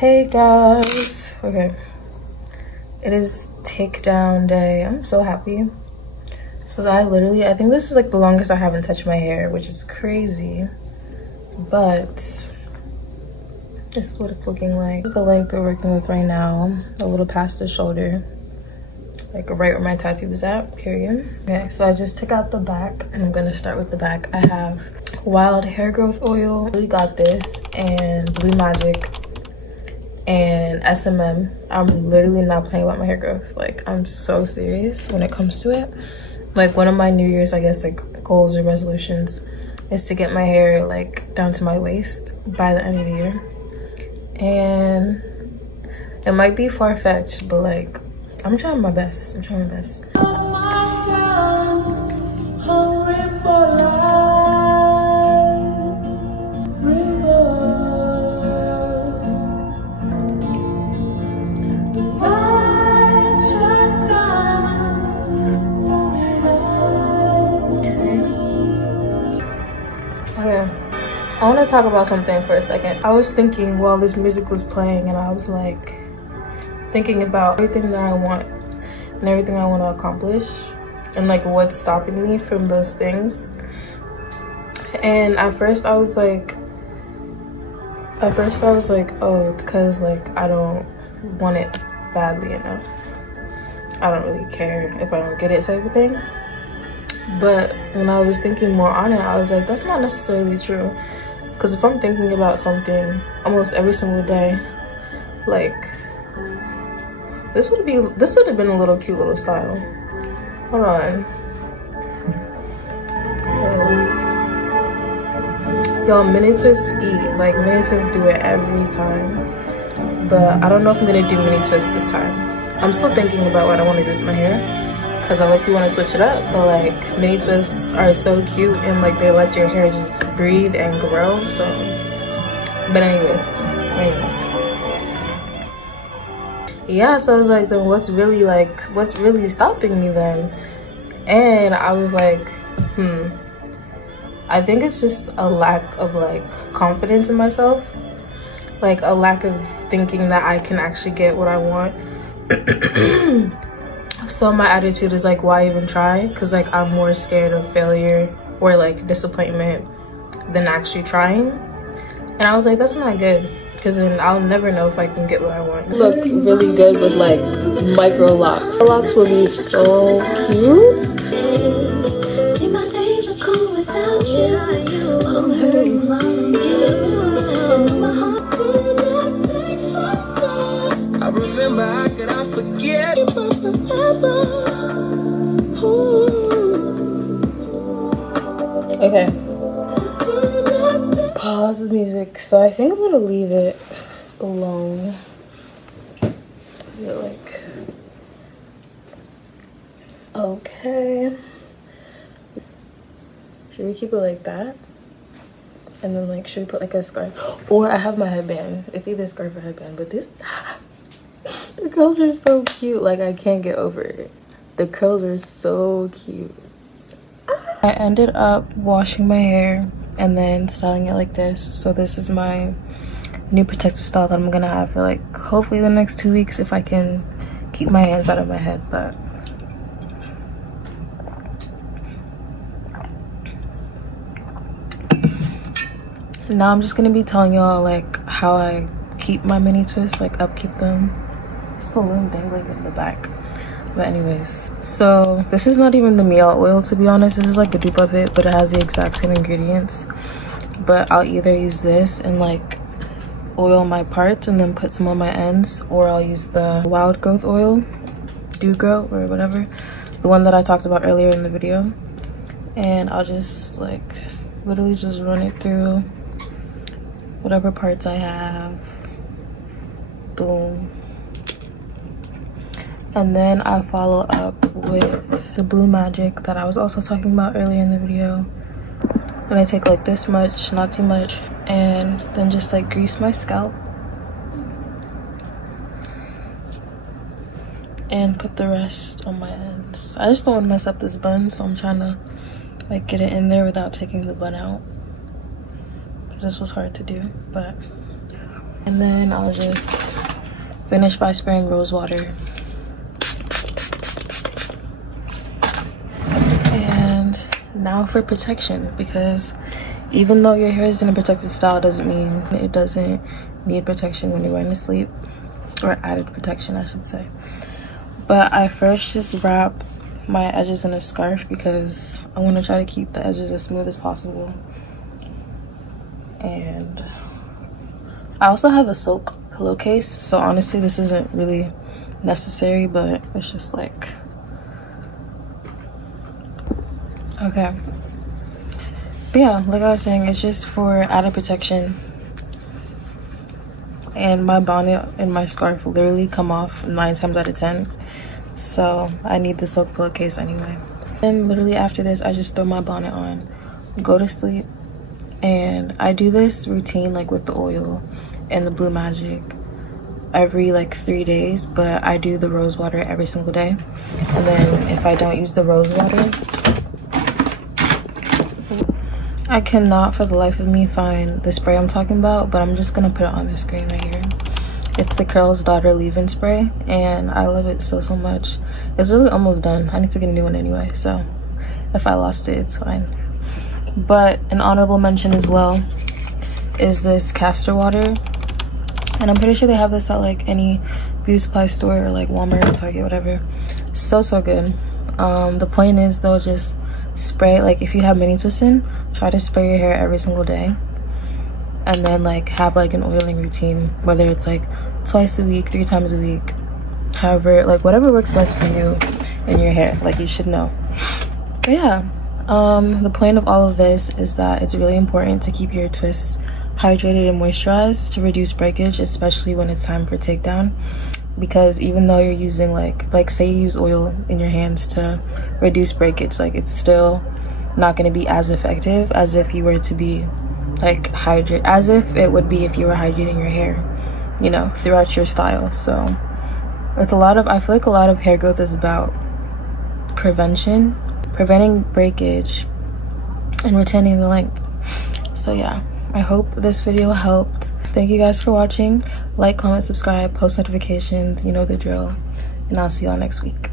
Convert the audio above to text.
Hey guys, okay, it is takedown day. I'm so happy because I think this is like the longest I haven't touched my hair, which is crazy, but this is what it's looking like. This is the length we're working with right now, a little past the shoulder, like right where my tattoo was at, period. Okay, so I just took out the back and I'm gonna start with the back. I have wild hair growth oil, really got this, and Blue Magic and SMM. I'm literally not playing about my hair growth. Like, I'm so serious when it comes to it. Like, one of my New Year's, I guess, like goals or resolutions is to get my hair like down to my waist by the end of the year. And it might be far-fetched, but like, I'm trying my best. I'm trying my best. I want to talk about something for a second. I was thinking while this music was playing, and I was like thinking about everything that I want and everything I want to accomplish and like what's stopping me from those things. And at first I was like, oh, it's because like I don't want it badly enough. I don't really care if I don't get it, type of thing. But when I was thinking more on it, I was like, that's not necessarily true. Because if I'm thinking about something almost every single day, like, this would have been a little cute little style. Hold on. Y'all, mini twists eat. Like, mini twists do it every time. But I don't know if I'm gonna do mini twists this time. I'm still thinking about what I want to do with my hair, because I like you want to switch it up, but like mini twists are so cute and like they let your hair just breathe and grow. So, but anyways, yeah, so I was like, then what's really stopping me then? And I was like, I think it's just a lack of like confidence in myself, like a lack of thinking that I can actually get what I want. So my attitude is like, why even try? Because like I'm more scared of failure or like disappointment than actually trying. And I was like, that's not good, because then I'll never know if I can get what I want. Look really good with like micro locks. The locks will be so cute. See, my days are cool without you. My heart I remember, how could I forget you forever? Okay. Pause the music. So I think I'm gonna leave it alone. Let's put it like, okay. Should we keep it like that? And then like, should we put like a scarf? Or I have my headband. It's either scarf or headband, but this, the curls are so cute. Like, I can't get over it. The curls are so cute. I ended up washing my hair and then styling it like this. So this is my new protective style that I'm gonna have for like hopefully the next 2 weeks if I can keep my hands out of my head. But now I'm just gonna be telling y'all like how I keep my mini twists, like upkeep them. This balloon dangling in the back. But anyways, so this is not even the meal oil, to be honest. This is like a dupe of it, but it has the exact same ingredients. But I'll either use this and like oil my parts and then put some on my ends, or I'll use the wild growth oil, dew grow or whatever, the one that I talked about earlier in the video, and I'll just like literally just run it through whatever parts I have. Boom. And then I follow up with the Blue Magic that I was also talking about earlier in the video. And I take like this much, not too much, and then just like grease my scalp and put the rest on my ends. I just don't want to mess up this bun, so I'm trying to like get it in there without taking the bun out. This was hard to do, but And then I'll just finish by spraying rose water. And now for protection, because even though your hair is in a protected style doesn't mean it doesn't need protection when you're going to sleep, or added protection I should say. But I first just wrap my edges in a scarf because I want to try to keep the edges as smooth as possible. And I also have a silk pillowcase, so honestly this isn't really necessary, but it's just like, okay. But yeah, like I was saying, it's just for added protection. And my bonnet and my scarf literally come off 9 times out of 10, so I need the silk pillowcase anyway. And literally after this, I just throw my bonnet on, go to sleep. And I do this routine like with the oil and the Blue Magic every like 3 days, but I do the rose water every single day. And then if I don't use the rose water, I cannot for the life of me find the spray I'm talking about, but I'm just gonna put it on the screen right here. It's the Curls Daughter leave-in spray, and I love it so much. It's really almost done. I need to get a new one anyway, so if I lost it, it's fine. But an honorable mention as well is this castor water, and I'm pretty sure they have this at like any beauty supply store or like Walmart or Target, whatever. So good. The point is though, just spray, like if you have mini twisting, try to spray your hair every single day, and then like have like an oiling routine, whether it's like twice a week, 3 times a week, however, like whatever works best for you and your hair, like you should know. But yeah, the point of all of this is that it's really important to keep your twists hydrated and moisturized to reduce breakage, especially when it's time for takedown. Because even though you're using like say you use oil in your hands to reduce breakage, like it's still not going to be as effective as if you were to be like as if it would be if you were hydrating your hair, you know, throughout your style. So it's I feel like a lot of hair growth is about preventing breakage and retaining the length. So yeah, I hope this video helped. Thank you guys for watching. Like, comment, subscribe, post notifications, you know the drill, and I'll see y'all next week.